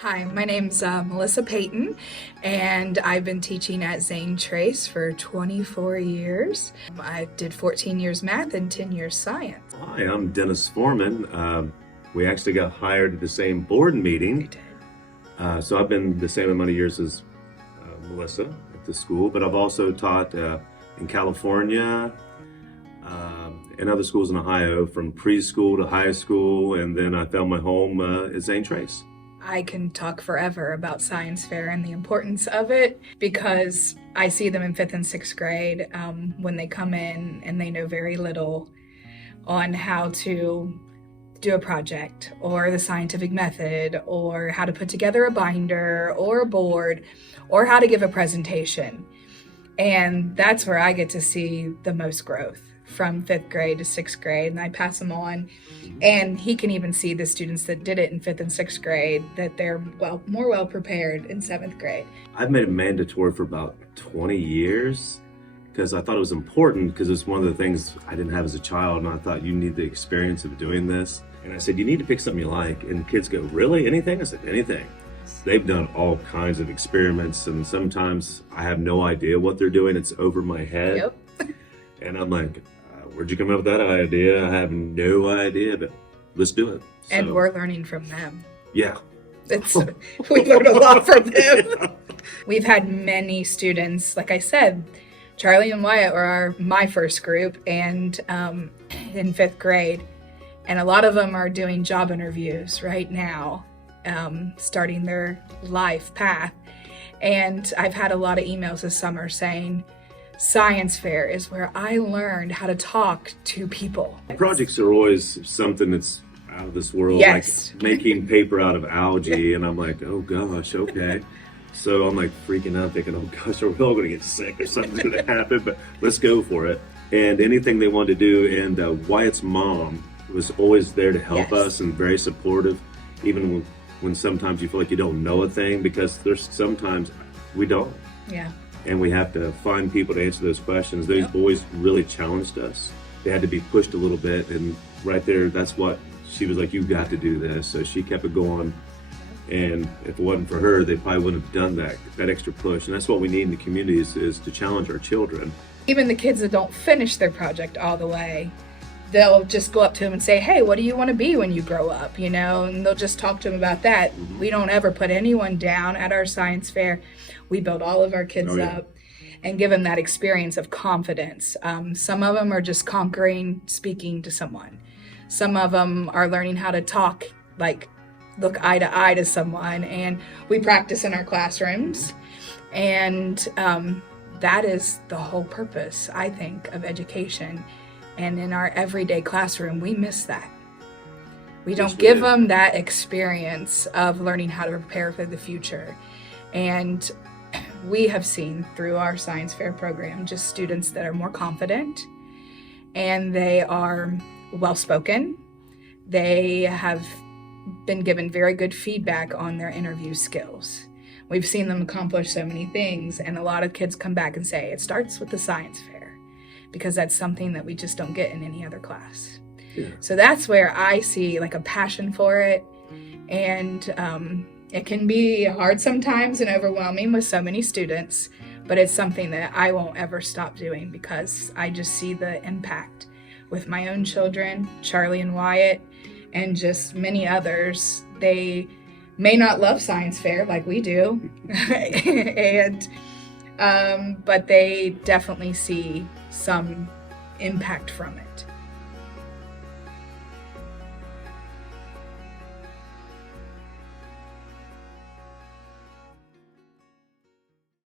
Hi, my name's Melissa Payton, and I've been teaching at Zane Trace for 24 years. I did 14 years math and 10 years science. Hi, I'm Dennis Foreman. We actually got hired at the same board meeting. We did. So I've been the same amount of years as Melissa at the school, but I've also taught in California and other schools in Ohio, from preschool to high school, and then I found my home at Zane Trace. I can talk forever about science fair and the importance of it because I see them in 5th and 6th grade when they come in and they know very little on how to do a project or the scientific method or how to put together a binder or a board or how to give a presentation. And that's where I get to see the most growth, from 5th grade to 6th grade, and I pass them on. And he can even see the students that did it in 5th and 6th grade, that they're more well prepared in 7th grade. I've made it mandatory for about 20 years because I thought it was important, because it's one of the things I didn't have as a child, and I thought you need the experience of doing this. And I said, you need to pick something you like. And kids go, really? Anything? I said, anything. They've done all kinds of experiments, and sometimes I have no idea what they're doing. It's over my head. Yep. And I'm like, where'd you come up with that idea? I have no idea, but let's do it. And we're learning from them. Yeah. We learn a lot from them. We've had many students, like I said, Charlie and Wyatt were my first group, and in 5th grade. And a lot of them are doing job interviews right now, starting their life path. And I've had a lot of emails this summer saying, science fair is where I learned how to talk to people. Projects are always something that's out of this world, yes. Like making paper out of algae, and I'm like, oh gosh, okay. So I'm like freaking out, thinking, oh gosh, are we all gonna get sick or something's gonna happen, but let's go for it. And anything they wanted to do, and Wyatt's mom was always there to help us and very supportive, even when sometimes you feel like you don't know a thing, because there's sometimes we don't. Yeah. And we have to find people to answer those questions. Those boys really challenged us. They had to be pushed a little bit, and right there, that's what she was like, you've got to do this. So she kept it going. And if it wasn't for her, they probably wouldn't have done that extra push. And that's what we need in the communities, is to challenge our children. Even the kids that don't finish their project all the way, they'll just go up to them and say, hey, what do you want to be when you grow up? You know, and they'll just talk to them about that. Mm-hmm. We don't ever put anyone down at our science fair. We build all of our kids up and give them that experience of confidence. Some of them are just conquering speaking to someone. Some of them are learning how to talk, like look eye to eye to someone. And we practice in our classrooms. And that is the whole purpose, I think, of education. And in our everyday classroom, we miss that. We don't give them that experience of learning how to prepare for the future. And we have seen through our science fair program just students that are more confident, and they are well-spoken. They have been given very good feedback on their interview skills. We've seen them accomplish so many things, and a lot of kids come back and say, it starts with the science fair, because that's something that we just don't get in any other class. Yeah. So that's where I see like a passion for it. And it can be hard sometimes and overwhelming with so many students, but it's something that I won't ever stop doing, because I just see the impact with my own children, Charlie and Wyatt, and just many others. They may not love science fair like we do, and but they definitely see some impact from it.